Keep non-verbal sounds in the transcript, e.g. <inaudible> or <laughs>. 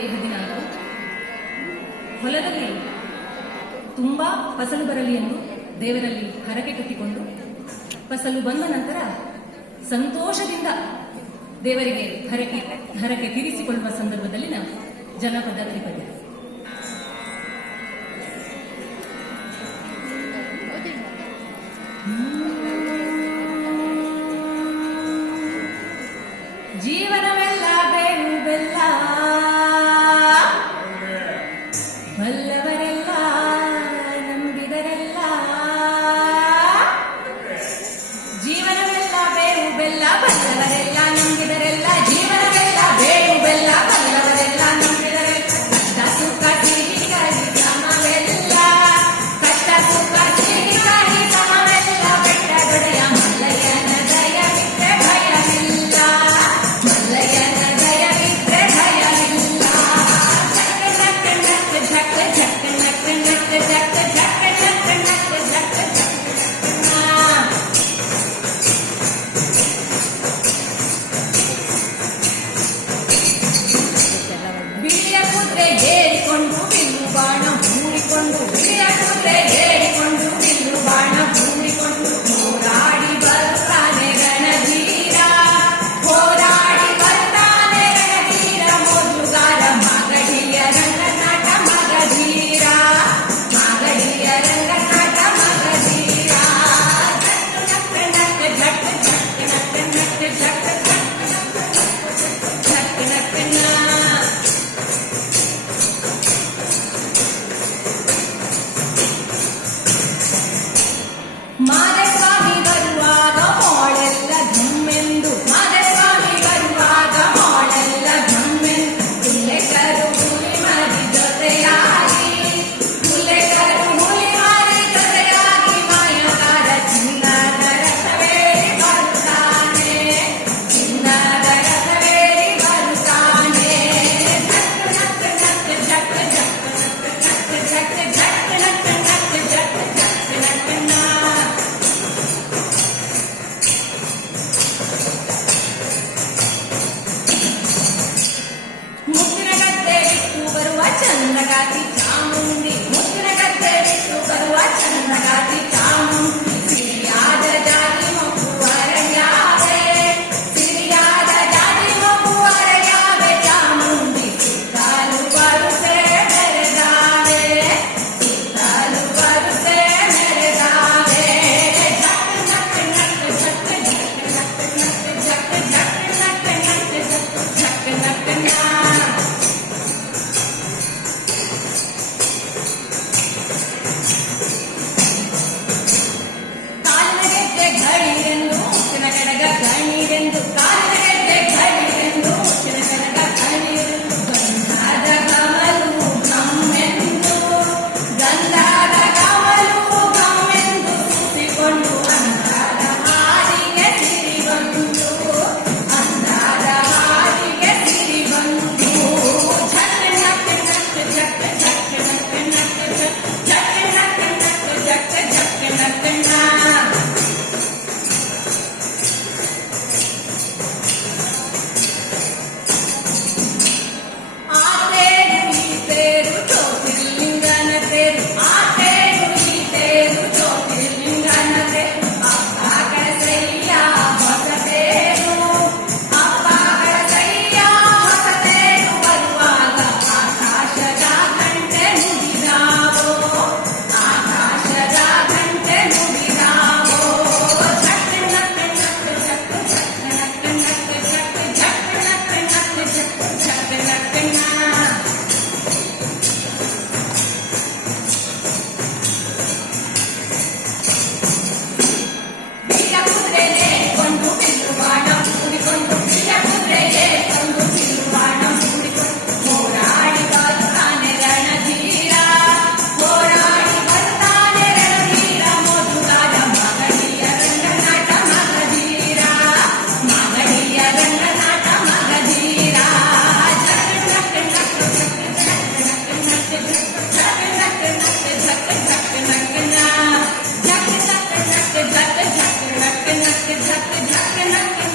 ಹದಿನೈದು ದಿನ ಹೊಲದಲ್ಲಿ ತುಂಬಾ ಫಸಲು ಬರಲಿ ಎಂದು ದೇವರಲ್ಲಿ ಹರಕೆ ಕಟ್ಟಿಕೊಂಡು ಫಸಲು ಬಂದ ನಂತರ ಸಂತೋಷದಿಂದ ದೇವರಿಗೆ ಹರಕೆ ಹರಕೆ ತೀರಿಸಿಕೊಳ್ಳುವ ಸಂದರ್ಭದಲ್ಲಿ ನಾವು ಜನಪದ ತ್ರಿಪದ. 两百。ಚಾಮುಂಡಿ Yeah. <laughs>